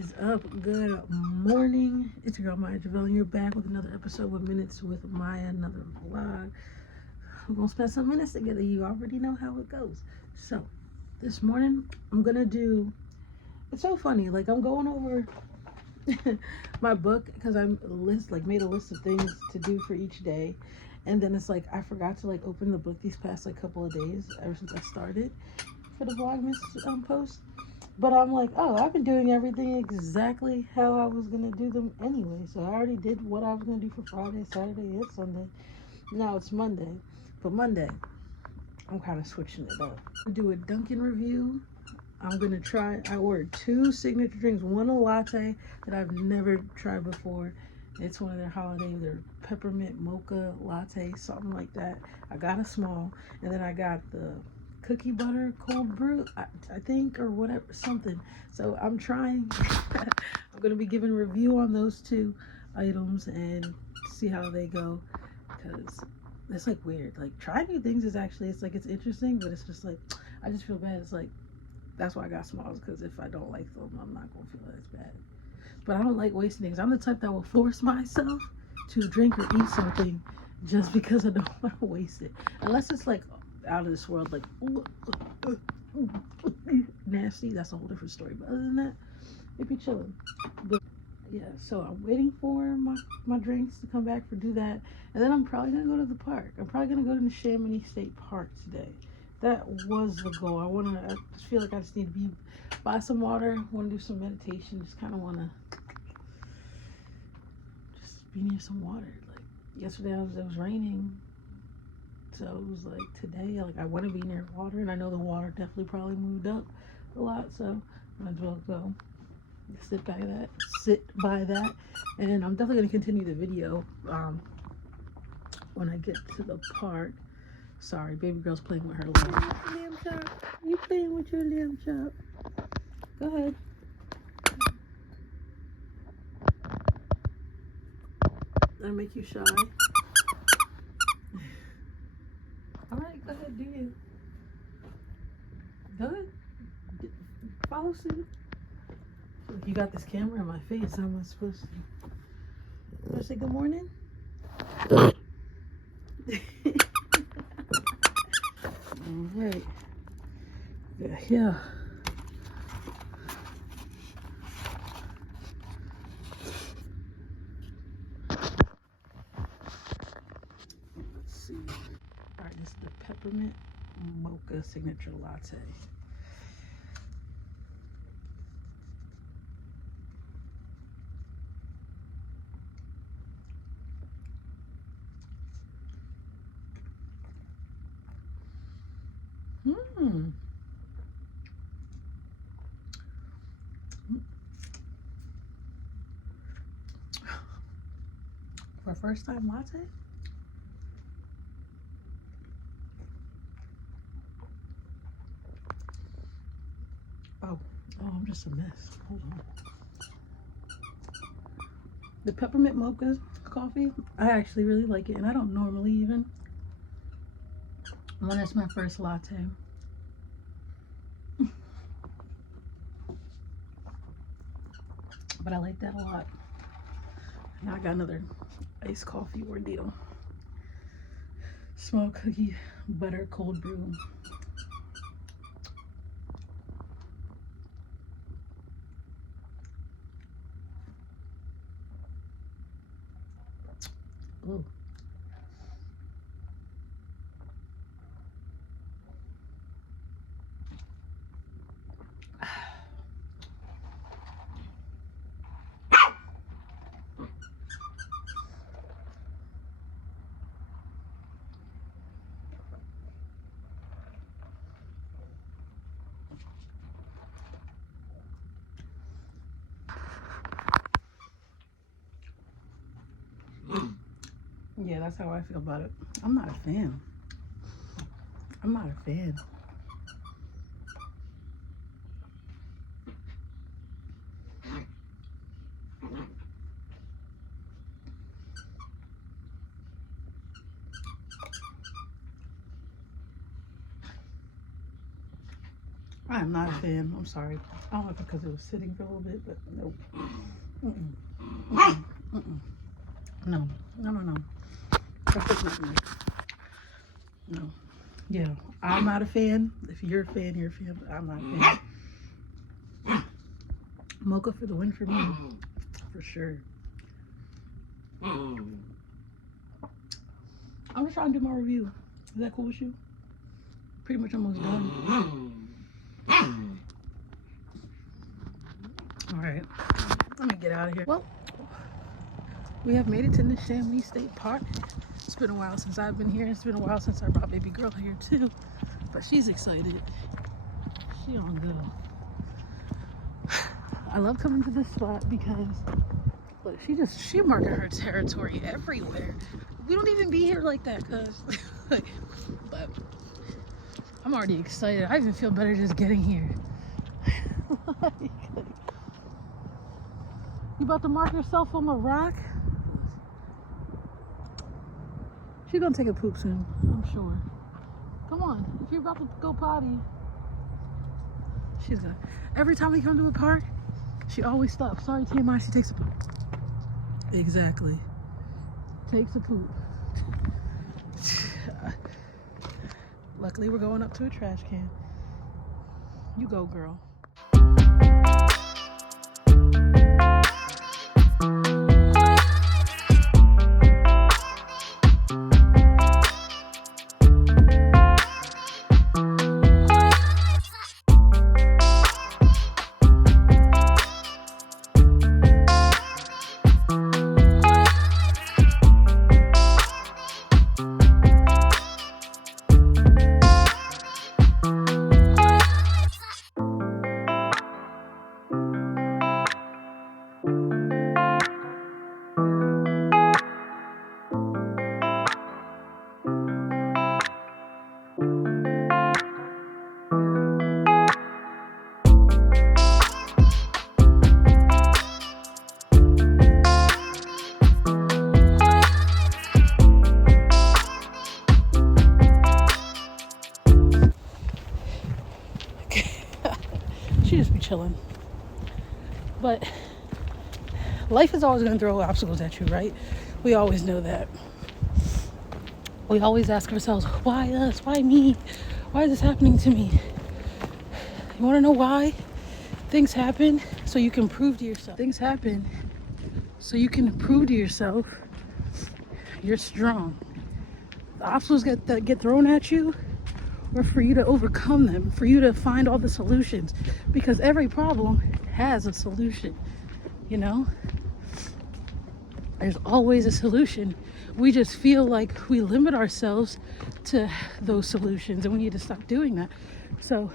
is up? Good morning. It's your girl Maya Javelle, and you're back with another episode of Minutes with Maya, another vlog. We're gonna spend some minutes together. You already know how it goes. So this morning I'm gonna do. It's so funny. Like I'm going over my book because I'm made a list of things to do for each day, and then it's like I forgot to open the book these past couple of days ever since I started for the Vlogmas post. But I'm like, oh, I've been doing everything exactly how I was going to do them anyway. So I already did what I was going to do for Friday, Saturday, and Sunday. Now it's Monday. For Monday, I'm kind of switching it up. I'm going to do a Dunkin' review. I'm going to try, I ordered 2 signature drinks. One a latte that I've never tried before. It's one of their their peppermint mocha latte, something like that. I got a small. And then I got the cookie butter cold brew, I think, or whatever, something. So I'm trying. I'm going to be giving a review on those 2 items and see how they go, because it's weird. Trying new things is actually, it's interesting, but it's just I just feel bad. It's that's why I got smalls, because if I don't like them, I'm not going to feel as bad. But I don't like wasting things. I'm the type that will force myself to drink or eat something just because I don't want to waste it. Unless it's out of this world, nasty, that's a whole different story. But other than that, it'd be chilling. But yeah, so I'm waiting for my drinks to come back for do that. And then I'm probably going to go to the park. I'm probably going to go to the Chamonix State Park today. That was the goal. I just feel like I just need to buy some water, want to do some meditation, just kind of want to just be near some water. Yesterday it was raining, so it was today, I want to be near water, and I know the water definitely probably moved up a lot, so I might as well go sit by that, and I'm definitely going to continue the video when I get to the park. Sorry, baby girl's playing with her lamb chop. You playing with your lamb chop? Go ahead. That'll make you shy. Alright, go ahead, do you. Go ahead. Follow suit. You got this camera in my face. How am I supposed to? Can I say good morning? Alright. Yeah. Let's see. Alright, this is the peppermint mocha signature latte. For a first time latte? Oh, I'm just a mess. Hold on. The peppermint mocha coffee, I actually really like it, and I don't normally even. When it's my first latte. But I like that a lot. Now I got another iced coffee ordeal. Small cookie butter cold brew. Ooh. Yeah, that's how I feel about it. I'm not a fan. I'm not a fan. I am not a fan. I'm sorry. I don't know if it's because it was sitting for a little bit, but nope. Mm-mm. Mm-mm. Mm-mm. No. No, no, no. That's just not me. No. Yeah. I'm not a fan. If you're a fan, you're a fan, but I'm not a fan. Mocha for the win for me. For sure. I'm just trying to do my review. Is that cool with you? Pretty much almost done. Alright. Let me get out of here. Well, we have made it to Neshaminy State Park. It's been a while since I've been here. It's been a while since I brought baby girl here too. But she's excited. She on good. I love coming to this spot because look, she marking her territory everywhere. We don't even be here like that, cause but I'm already excited. I even feel better just getting here. You about to mark yourself on a rock? She's gonna take a poop soon, I'm sure. Come on, if you're about to go potty. She's gonna. Every time we come to a park, she always stops. Sorry, TMI, she takes a poop. Exactly. Takes a poop. Luckily, we're going up to a trash can. You go, girl. She just be chilling. But life is always going to throw obstacles at you, right? We always know that. We always ask ourselves, why us? Why me? Why is this happening to me? You want to know why? Things happen so you can prove to yourself. Things happen so you can prove to yourself you're strong. The obstacles that get thrown at you or for you to overcome them, for you to find all the solutions, because every problem has a solution, you know? There's always a solution. We just feel like we limit ourselves to those solutions, and we need to stop doing that. So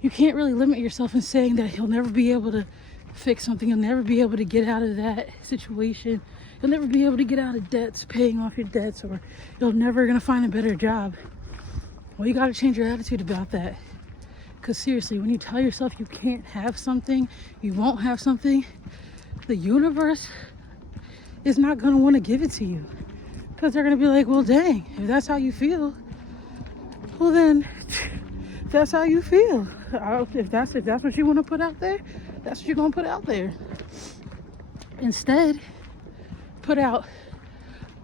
you can't really limit yourself in saying that you'll never be able to fix something, you'll never be able to get out of that situation, you'll never be able to get out of debts, paying off your debts, or you're never gonna find a better job. Well, you gotta change your attitude about that. Because seriously, when you tell yourself you can't have something, you won't have something, the universe is not gonna wanna give it to you. Because they're gonna be like, well, dang, if that's how you feel, well then, that's how you feel. If that's what you wanna put out there, that's what you're gonna put out there. Instead, put out,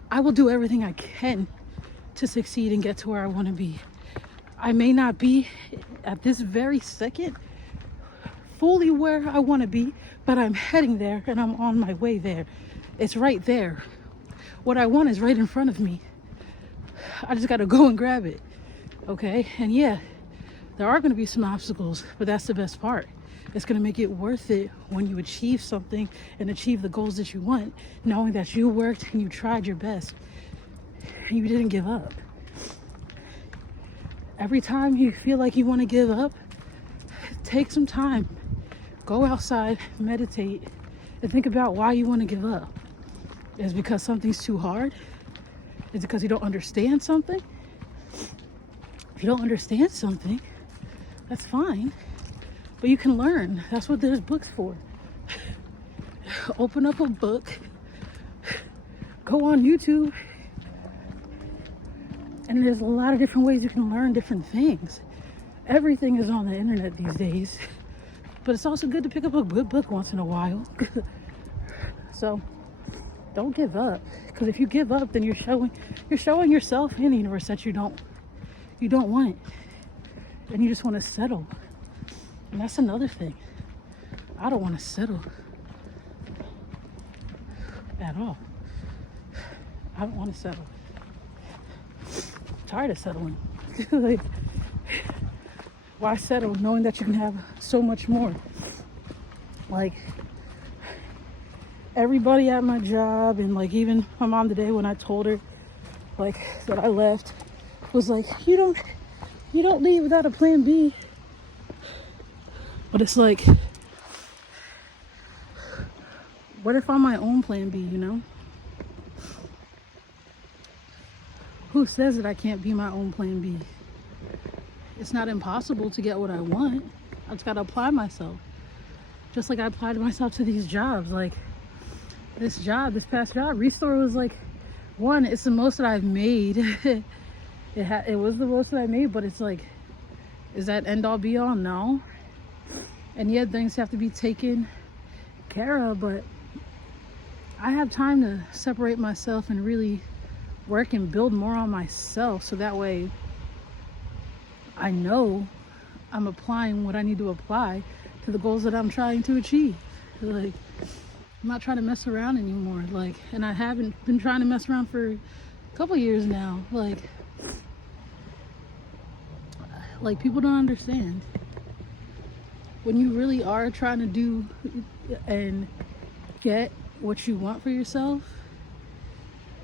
I will do everything I can to succeed and get to where I wanna be. I may not be at this very second fully where I want to be, but I'm heading there and I'm on my way there. It's right there. What I want is right in front of me. I just got to go and grab it. Okay? And yeah, there are going to be some obstacles, but that's the best part. It's going to make it worth it when you achieve something and achieve the goals that you want, knowing that you worked and you tried your best and you didn't give up. Every time you feel like you want to give up, take some time. Go outside, meditate, and think about why you want to give up. Is it because something's too hard? Is it because you don't understand something? If you don't understand something, that's fine. But you can learn. That's what there's books for. Open up a book. Go on YouTube. And there's a lot of different ways you can learn different things. everything is on the internet these days, but it's also good to pick up a good book once in a while. So don't give up, because if you give up, then you're showing yourself in the universe that you don't want it, and you just want to settle. And that's another thing. I don't want to settle at all. I don't want to settle. I'm tired of settling. Like, why settle knowing that you can have so much more? Like, everybody at my job, and like even my mom today, when I told her like that I left, was like, you don't leave without a plan B. But it's like, what if I'm my own plan B, you know? Who says that I can't be my own plan B? It's not impossible to get what I want. I just gotta apply myself. Just like I applied myself to these jobs. Like this past job, Restore was like, one, it's the most that I've made. It was the most that I made, but it's like, is that end all be all? No. And yeah, things have to be taken care of, but I have time to separate myself and really work and build more on myself, so that way I know I'm applying what I need to apply to the goals that I'm trying to achieve. Like, I'm not trying to mess around anymore. Like, and I haven't been trying to mess around for a couple years now. Like people don't understand. When you really are trying to do and get what you want for yourself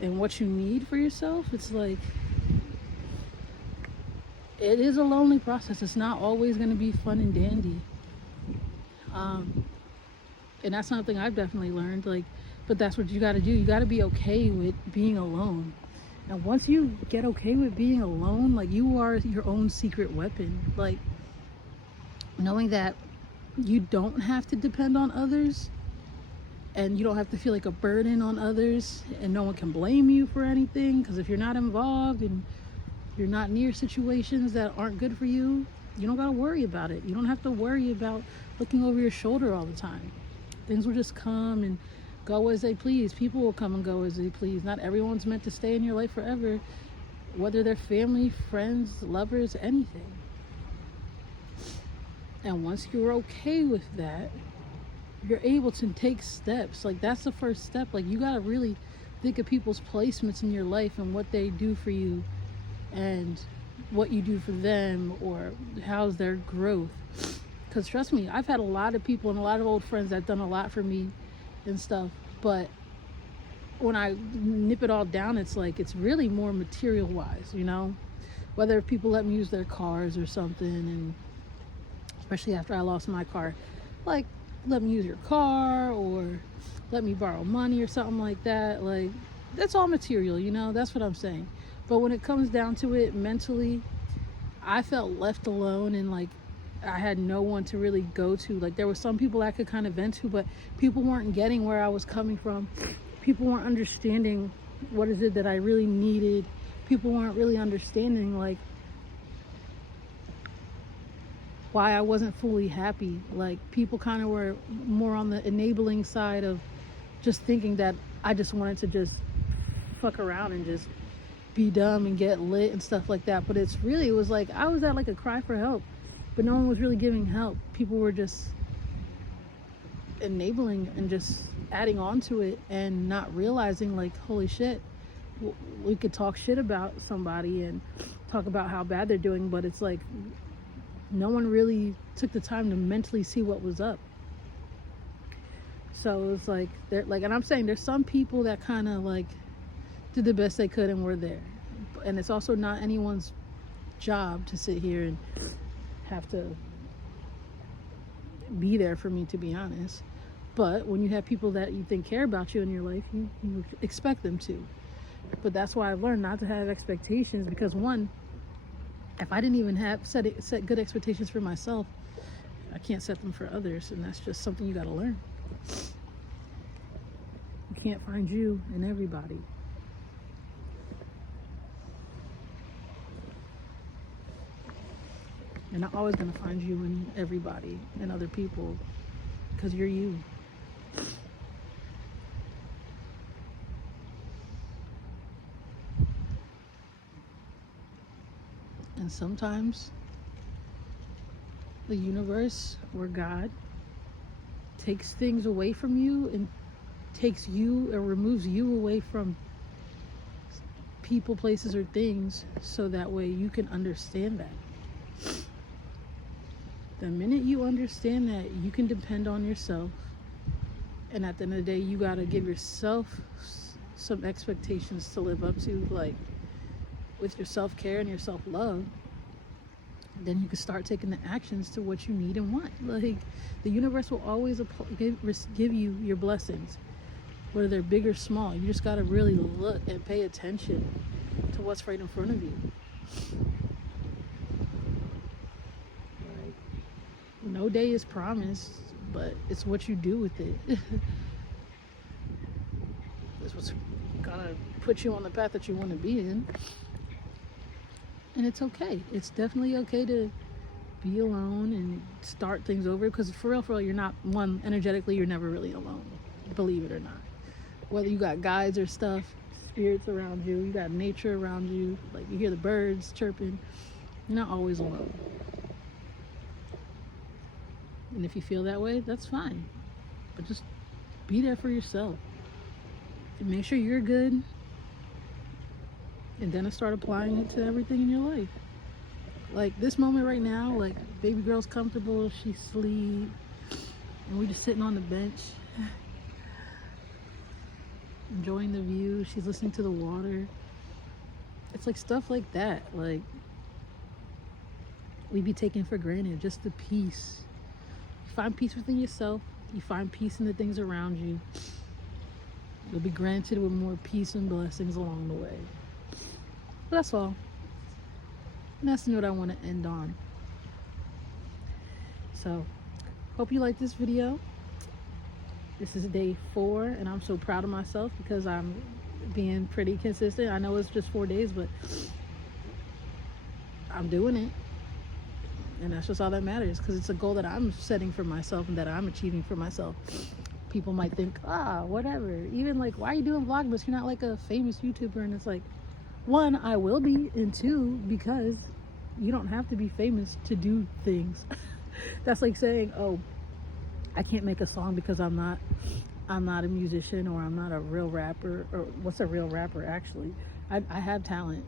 and what you need for yourself, it's like, it is a lonely process. It's not always going to be fun and dandy. And that's something I've definitely learned. Like, but that's what you got to do. You got to be okay with being alone. And once you get okay with being alone, like, you are your own secret weapon. Like, knowing that you don't have to depend on others, and you don't have to feel like a burden on others, and no one can blame you for anything, because if you're not involved and you're not near situations that aren't good for you, you don't got to worry about it. You don't have to worry about looking over your shoulder all the time. Things will just come and go as they please. People will come and go as they please. Not everyone's meant to stay in your life forever, whether they're family, friends, lovers, anything. And once you're okay with that, you're able to take steps. Like, that's the first step. Like, you got to really think of people's placements in your life and what they do for you and what you do for them, or how's their growth. Because trust me, I've had a lot of people and a lot of old friends that have done a lot for me and stuff, but when I nip it all down, it's like, it's really more material wise, you know, whether people let me use their cars or something. And especially after I lost my car, like, let me use your car or let me borrow money or something like that. Like, that's all material, you know, that's what I'm saying. But when it comes down to it, mentally, I felt left alone, and like, I had no one to really go to. Like, there were some people I could kind of vent to, but people weren't getting where I was coming from. People weren't understanding what is it that I really needed. People weren't really understanding, like, why I wasn't fully happy. Like, people kind of were more on the enabling side of just thinking that I just wanted to just fuck around and just be dumb and get lit and stuff like that. But it was like, I was at like a cry for help, but no one was really giving help. People were just enabling and just adding on to it and not realizing, like, holy shit, we could talk shit about somebody and talk about how bad they're doing, but it's like, no one really took the time to mentally see what was up. So it's like, they're like, and I'm saying there's some people that kind of like did the best they could and were there. And it's also not anyone's job to sit here and have to be there for me, to be honest. But when you have people that you think care about you in your life, you expect them to. But that's why I've learned not to have expectations, because one, if I didn't even have set good expectations for myself, I can't set them for others, and that's just something you got to learn. You can't find you in everybody. You're not always going to find you in everybody and other people, because you're you. And sometimes the universe or God takes things away from you and takes you or removes you away from people, places, or things, so that way you can understand that. The minute you understand that, you can depend on yourself, and at the end of the day, you got to give yourself some expectations to live up to, like with your self-care and your self-love. Then you can start taking the actions to what you need and want. Like, the universe will always give you your blessings, whether they're big or small. You just got to really look and pay attention to what's right in front of you. Like, no day is promised, but it's what you do with it. It's what's gonna put you on the path that you want to be in. And it's okay. It's definitely okay to be alone and start things over, because for real, you're not, one, energetically, you're never really alone, believe it or not. Whether you got guides or stuff, spirits around you, you got nature around you, like you hear the birds chirping, you're not always alone. And if you feel that way, that's fine. But just be there for yourself. And make sure you're good. And then I start applying it to everything in your life. Like this moment right now, like baby girl's comfortable, she's asleep, and we're just sitting on the bench, enjoying the view. She's listening to the water. It's like stuff like that. Like, we be taking for granted, just the peace. You find peace within yourself, you find peace in the things around you. You'll be granted with more peace and blessings along the way. But that's all. And that's the note I want to end on. So, hope you like this video. This is day 4, and I'm so proud of myself because I'm being pretty consistent. I know it's just 4 days, but I'm doing it. And that's just all that matters, because it's a goal that I'm setting for myself and that I'm achieving for myself. People might think, whatever. Even like, why are you doing Vlogmas? You're not like a famous YouTuber. And it's like, 1, I will be, and 2, because you don't have to be famous to do things. That's like saying, oh, I can't make a song because I'm not a musician, or I'm not a real rapper. Or what's a real rapper actually? I have talent.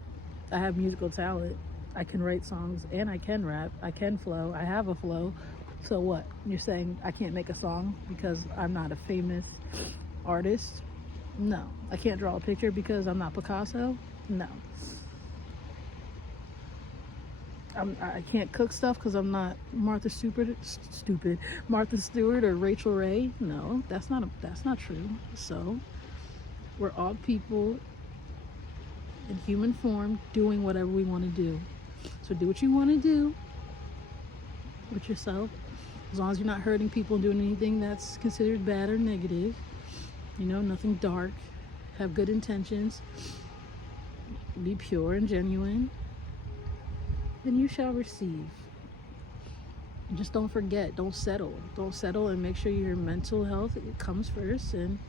I have musical talent. I can write songs and I can rap. I can flow. I have a flow. So what? You're saying I can't make a song because I'm not a famous artist? No. I can't draw a picture because I'm not Picasso? No. I can't cook stuff because I'm not Martha Stewart or Rachel Ray. No, that's not true. So we're all people in human form doing whatever we want to do. So do what you want to do with yourself, as long as you're not hurting people and doing anything that's considered bad or negative. You know, nothing dark. Have good intentions. Be pure and genuine. Then you shall receive. And just don't forget, don't settle, and make sure your mental health comes first and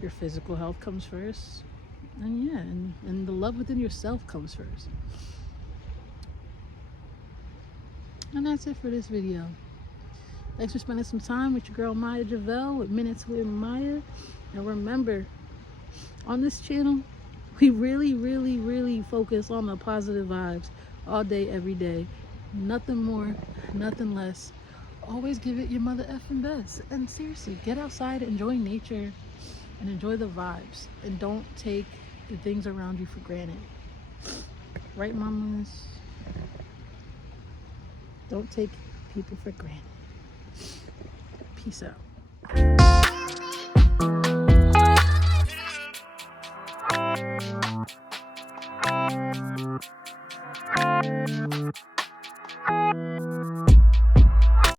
your physical health comes first, and and the love within yourself comes first. And that's it for this video. Thanks for spending some time with your girl Maya Javelle with Minutes with Maya. And remember, on this channel, we really focus on the positive vibes all day, every day. Nothing more, nothing less. Always give it your mother effing best. And seriously, get outside, enjoy nature, and enjoy the vibes. And don't take the things around you for granted. Right, mamas? Don't take people for granted. Peace out.